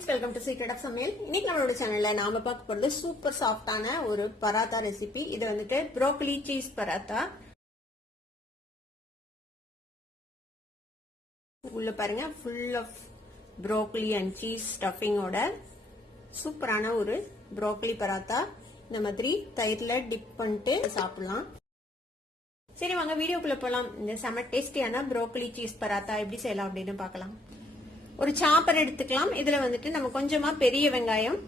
Friends welcome to secret of smell இன்னைக்கு நம்மளோட சேனல்ல நாம பார்க்க போறது சூப்பர் சாஃப்ட்டான ஒரு பராத்தா ரெசிபி இது வந்துட்டு ப்ரோக்கலி சீஸ் பராத்தா உள்ள பாருங்க full of broccoli and cheese stuffing ஓட சூப்பரான ஒரு ப்ரோக்கலி பராத்தா இந்த மாதிரி தயிர்ல டிப் பண்ணிட்டு சாப்பிடலாம் சரி வாங்க வீடியோக்குள்ள போலாம் இந்த செம டேஸ்டியான ப்ரோக்கலி சீஸ் பராத்தா எப்படி செய்யலாம் அப்படினு பார்க்கலாம் ஒரு சாப்பர் எடுத்துக்கலாம் இதுல வந்துட்டு நம்ம கொஞ்சமா பெரிய வெங்காயம்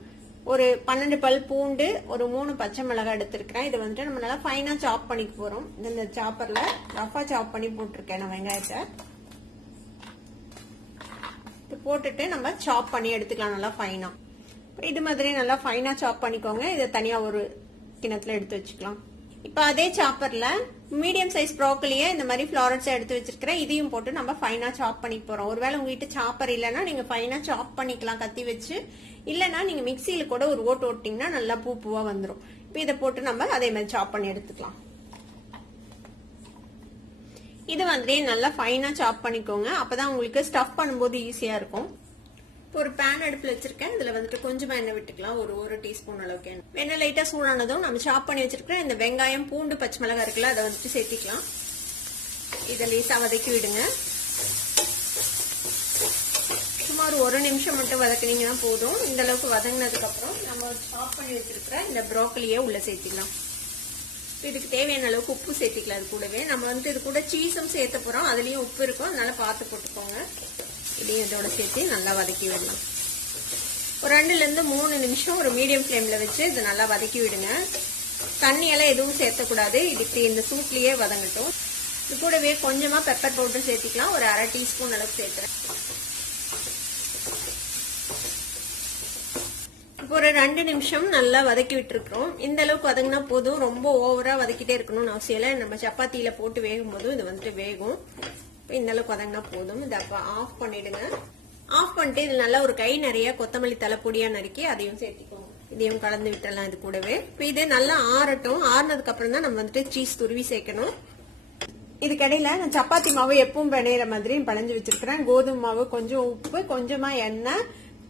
ஒரு 12 பல் பூண்டு ஒரு 3 பச்சை மிளகாய் எடுத்துக்கிறேன் இது வந்துட்டு நம்ம நல்லா ஃபைனா சாப் பண்ணிக்க போறோம் இந்த சாப்பர்ல ரஃபா சாப் பண்ணி போட்டுருக்கேன் நான் வெங்காயத்தை இது போட்டுட்டு நம்ம சாப் பண்ணி எடுத்துக்கலாம் நல்லா ஃபைனா இது மாதிரி நல்லா ஃபைனா சாப் பண்ணிக்கோங்க இதை தனியா ஒரு கிணத்துல எடுத்து வச்சுக்கலாம் இப்ப அதே சாப்பர்ல மீடியம் சைஸ் ப்ரோக்கலியை இந்த மாதிரி ஃபிளாரட்ஸ் எடுத்து வச்சிருக்கிறேன் இதையும் போட்டு நம்ம ஃபைனா சாப் பண்ணி போறோம் ஒருவேளை உங்ககிட்ட சாப்பர் இல்லைன்னா நீங்க ஃபைனா சாப் பண்ணிக்கலாம் கத்தி வச்சு இல்லைன்னா நீங்க மிக்சியில கூட ஒரு ஓட்டு ஓட்டிங்கன்னா நல்லா பூ பூவா வந்துடும் இப்ப இதை போட்டு நம்ம அதே மாதிரி சாப் பண்ணி எடுத்துக்கலாம் இது வந்து நல்லா ஃபைனா சாப் பண்ணிக்கோங்க அப்பதான் உங்களுக்கு ஸ்டஃப் பண்ணும்போது ஈஸியா இருக்கும் ஒரு பேன் அடுப்புல வச்சிருக்கேன் இதுல வந்துட்டு கொஞ்சமா எண்ணெய் விட்டுக்கலாம் ஒரு டீஸ்பூன் அளவுக்கு எண்ணெய் லைட்டா சூடானதும் நம்ம சாப் பண்ணி வச்சிருக்கிற இந்த வெங்காயம் பூண்டு பச்சை மிளகாய் இருக்குல்ல அதை வந்துட்டு சேர்த்திக்கலாம் இதை லேசா வதக்கி விடுங்க சுமார் ஒரு நிமிஷம் மட்டும் வதக்குனீங்கன்னா போதும் இந்த அளவுக்கு வதங்கினதுக்கு அப்புறம் நம்ம சாப் பண்ணி வச்சிருக்கிற இந்த ப்ரோக்கலியை உள்ள சேர்த்திக்கலாம் இதுக்கு தேவையான அளவுக்கு உப்பு சேர்த்திக்கலாம் அது கூடவே நம்ம வந்து இது கூட சீஸும் சேர்த்த போறோம் அதுலயும் உப்பு இருக்கும் அதனால பார்த்து போட்டுக்கோங்க இதையும் இதோட சேர்த்து நல்லா வதக்கி விடலாம் ஒரு 2ல இருந்து 3 நிமிஷம் ஒரு மீடியம் ஃப்ளேம்ல வச்சு இது நல்லா வதக்கி விடுங்க தண்ணியெல்லாம் எதுவும் சேர்த்தக்கூடாது இதுக்கு இந்த சூட்லயே வதங்கட்டும் இது கூடவே கொஞ்சமா பெப்பர் பவுடர் சேர்த்திக்கலாம் ஒரு 1/2 டீஸ்பூன் அளவுக்கு சேர்த்துறேன் இப்போ ஒரு 2 நிமிஷம் நல்லா வதக்கி விட்டுருக்கோம் இந்த அளவுக்கு வதங்கினா போதும் ரொம்ப ஓவரா வதக்கிட்டே இருக்கணும்னு அவசியம் இல்லை நம்ம சப்பாத்தியில போட்டு வேகும் போது இது வந்துட்டு வேகும் இந்த அளவுக்கு வதங்கினா போதும் இதை அப்ப ஆஃப் பண்ணிடுங்க ஆஃப் பண்ணிட்டு இது நல்லா ஒரு கை நிறைய கொத்தமல்லி தலை பொடியா நறுக்கி அதையும் சேர்த்திக்கோங்க இதையும் கலந்து விட்டுறலாம் இது கூடவே இப்போ இது நல்லா ஆறட்டும் ஆறுனதுக்கு அப்புறம் தான் நம்ம வந்துட்டு சீஸ் துருவி சேர்க்கணும் இதுக்கடையில நான் சப்பாத்தி மாவு எப்பவும் பிணையிற மாதிரி பிணைஞ்சு வச்சிருக்கிறேன் கோதுமை மாவு கொஞ்சம் உப்பு கொஞ்சமா எண்ணெய்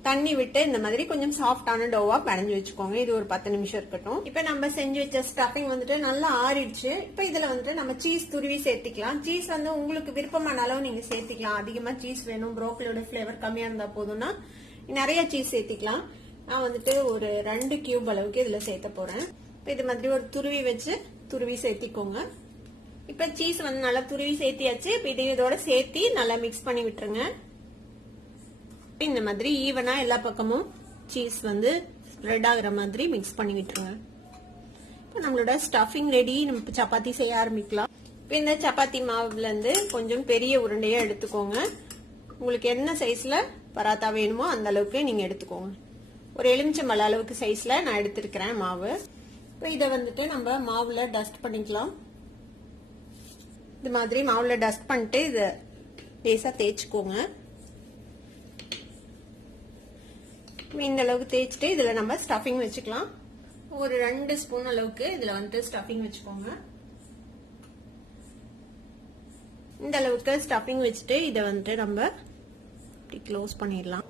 தண்ணி விட்டு இந்த மாதிரி கொஞ்சம் சாஃப்டான டோவா பிணைஞ்சு வச்சுக்கோங்க இது ஒரு 10 நிமிஷம் இருக்கட்டும் இப்ப நம்ம செஞ்சு வச்ச ஸ்டஃபிங் வந்துட்டு நல்லா ஆறிடுச்சு இப்ப இதுல வந்துட்டு நம்ம சீஸ் துருவி சேர்த்திக்கலாம் சீஸ் வந்து உங்களுக்கு விருப்பமான அளவு நீங்க சேர்த்திக்கலாம் அதிகமா சீஸ் வேணும் ப்ரோக்கலியோட பிளேவர் கம்மியா இருந்தா போதும்னா நிறைய சீஸ் சேர்த்திக்கலாம் நான் வந்துட்டு ஒரு 2 கியூப் அளவுக்கு இதுல சேர்த்த போறேன் இப்ப இது மாதிரி ஒரு துருவி வச்சு துருவி சேர்த்திக்கோங்க இப்ப சீஸ் வந்து நல்லா துருவி சேர்த்தியாச்சு இப்ப இதையும் இதோட சேர்த்தி நல்லா மிக்ஸ் பண்ணி விட்டுருங்க இந்த மாதிரி ஈவனா எல்லா பக்கமும் சீஸ் வந்து ஸ்ப்ரெட் ஆகுற மாதிரி மிக்ஸ் பண்ணி விட்டுருங்க இப்போ நம்மளோட ஸ்டஃபிங் ரெடி நம்ம சப்பாத்தி செய்ய ஆரம்பிக்கலாம் இப்போ இந்த சப்பாத்தி மாவுல இருந்து கொஞ்சம் பெரிய உருண்டையா எடுத்துக்கோங்க உங்களுக்கு என்ன சைஸ்ல பராத்தா வேணுமோ அந்த அளவுக்கு நீங்க எடுத்துக்கோங்க ஒரு எலுமிச்சம்பழ அளவுக்கு சைஸ்ல நான் எடுத்திருக்கிறேன் மாவு இப்போ இதை வந்துட்டு நம்ம மாவுல டஸ்ட் பண்ணிக்கலாம் இது மாதிரி மாவுல டஸ்ட் பண்ணிட்டு இதை லேசா தேய்ச்சிக்கோங்க இந்த அளவுக்கு தேய்ச்சிட்டு இதுல நம்ம ஸ்டஃபிங் வச்சுக்கலாம் ஒரு 2 ஸ்பூன் அளவுக்கு இதுல வந்துட்டு ஸ்டஃபிங் வச்சுக்கோங்க இந்த அளவுக்கு ஸ்டஃபிங் வச்சுட்டு இதை வந்துட்டு நம்ம இப்படி க்ளோஸ் பண்ணிடலாம்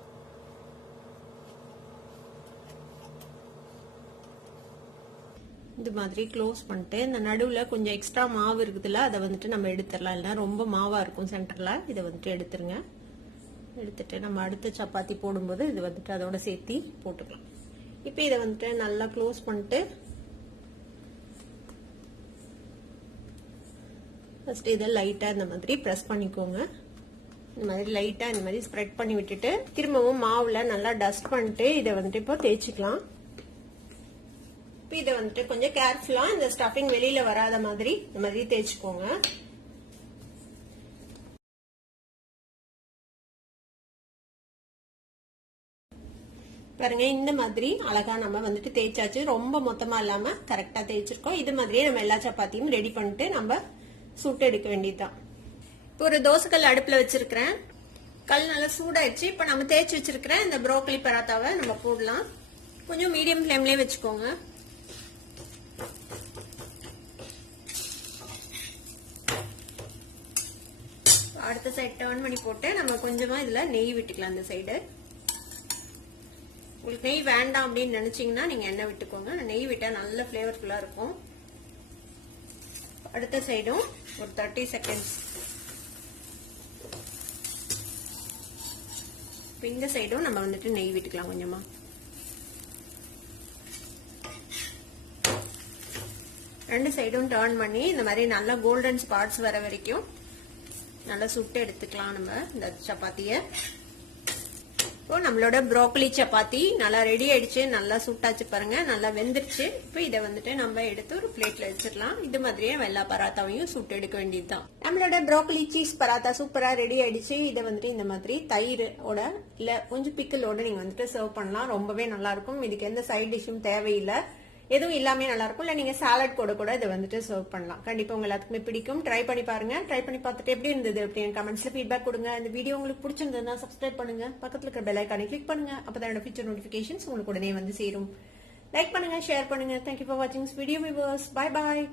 இது மாதிரி க்ளோஸ் பண்ணிட்டு இந்த நடுவுல கொஞ்சம் எக்ஸ்ட்ரா மாவு இருக்குதுல்ல அதை வந்துட்டு நம்ம எடுத்துடலாம் இல்லைன்னா ரொம்ப மாவா இருக்கும் சென்டர்ல இதை வந்துட்டு எடுத்துருங்க எடுத்துட்டு நம்ம அடுத்த சப்பாத்தி போடும்போது இது வந்துட்டு அதோட சேர்த்தி போட்டுக்கலாம் இப்போ இதை வந்துட்டு நல்லா க்ளோஸ் பண்ணிட்டு ஃபர்ஸ்ட் இதை லைட்டா இந்த மாதிரி பிரஸ் பண்ணிக்கோங்க இந்த மாதிரி லைட்டா இந்த மாதிரி ஸ்ப்ரெட் பண்ணி விட்டுட்டு திரும்பவும் மாவுல நல்லா டஸ்ட் பண்ணிட்டு இதை வந்துட்டு இப்போ தேய்ச்சிக்கலாம் இப்போ இதை வந்துட்டு கொஞ்சம் கேர்ஃபுல்லா இந்த ஸ்டஃபிங் வெளியில வராத மாதிரி இந்த மாதிரி தேய்ச்சிக்கோங்க பாருங்க இந்த மாதிரி அழகா நம்ம வந்துட்டு தேய்ச்சாச்சு ரொம்ப மொத்தமா இல்லாம கரெக்டா தேய்ச்சிருக்கோம் இது மாதிரியே நம்ம எல்லா சப்பாத்தியும் ரெடி பண்ணிட்டு நம்ம சுட்டு எடுக்க வேண்டியதுதான் இப்போ ஒரு தோசைக்கல் அடுப்புல வச்சிருக்கிறேன் கல் நல்லா சூடாயிடுச்சு இப்ப நம்ம தேய்ச்சி வச்சிருக்கிற இந்த ப்ரோக்கலி பராத்தாவை நம்ம போடலாம் கொஞ்சம் மீடியம் ஃப்ளேம்லயே வச்சுக்கோங்க அடுத்த சைடு டர்ன் பண்ணி போட்டு நம்ம கொஞ்சமா இதுல நெய் விட்டுக்கலாம் அந்த சைடு உங்களுக்கு நெய் வேண்டாம் அப்படின்னு நினைச்சீங்கன்னா நீங்க எண்ணெய் விட்டுக்கோங்க. நெய் விட்டா நல்ல ஃபிளேவர்ஃபுல்லா இருக்கும். அடுத்த சைடும் ஒரு 30 செகண்ட்ஸ். இந்த சைடும் நம்ம வந்துட்டு நெய் விட்டுக்கலாம் கொஞ்சமா. ரெண்டு சைடும் டர்ன் பண்ணி இந்த மாதிரி நல்லா கோல்டன் ஸ்பாட்ஸ் வர வரைக்கும் நல்லா சுட்டு எடுத்துக்கலாம் நம்ம இந்த சப்பாத்திய. இப்போ நம்மளோட ப்ரோக்கலி சப்பாத்தி நல்லா ரெடி ஆயிடுச்சு. நல்லா சுட்டாச்சு பாருங்க, நல்லா வெந்துருச்சு. இப்போ இதை வந்துட்டு நம்ம எடுத்து ஒரு பிளேட்ல வச்சிடலாம். இது மாதிரியே எல்லா பராத்தாவையும் சுட்டு எடுக்க வேண்டியதுதான். நம்மளோட ப்ரோக்கலி சீஸ் பராத்தா சூப்பரா ரெடி ஆயிடுச்சு. இதை வந்துட்டு இந்த மாதிரி தயிரோட இல்ல கொஞ்சம் பிக்கலோட நீங்க வந்துட்டு சர்வ் பண்ணலாம். ரொம்பவே நல்லா இருக்கும். இதுக்கு எந்த சைட் டிஷ்ஷும் தேவையில்லை, எதுவும் இல்லாமே நல்லா இருக்கும். இல்ல நீங்க சாலட் கூட இதை வந்துட்டு சர்வ் பண்ணலாம். கண்டிப்பா உங்க எல்லாத்துக்குமே பிடிக்கும். ட்ரை பண்ணி பாருங்க. ட்ரை பண்ணி பார்த்துட்டு எப்படி இருந்தது அப்படின்னு கமெண்ட்ஸ்ல ஃபீட்பேக் கொடுங்க. இந்த வீடியோ உங்களுக்கு பிடிச்சிருந்ததுன்னா சப்ஸ்கிரைப் பண்ணுங்க, பக்கத்துல இருக்கிற பெல் ஐகானை கிளிக் பண்ணுங்க. அப்பதான் என்னோட ஃபியூச்சர் நோட்டிபிகேஷன்ஸ் உங்களுக்கு உடனே வந்து சேரும். லைக் பண்ணுங்க, ஷேர் பண்ணுங்க. தேங்க்யூ ஃபார் வாட்சிங் this video viewers. Bye bye.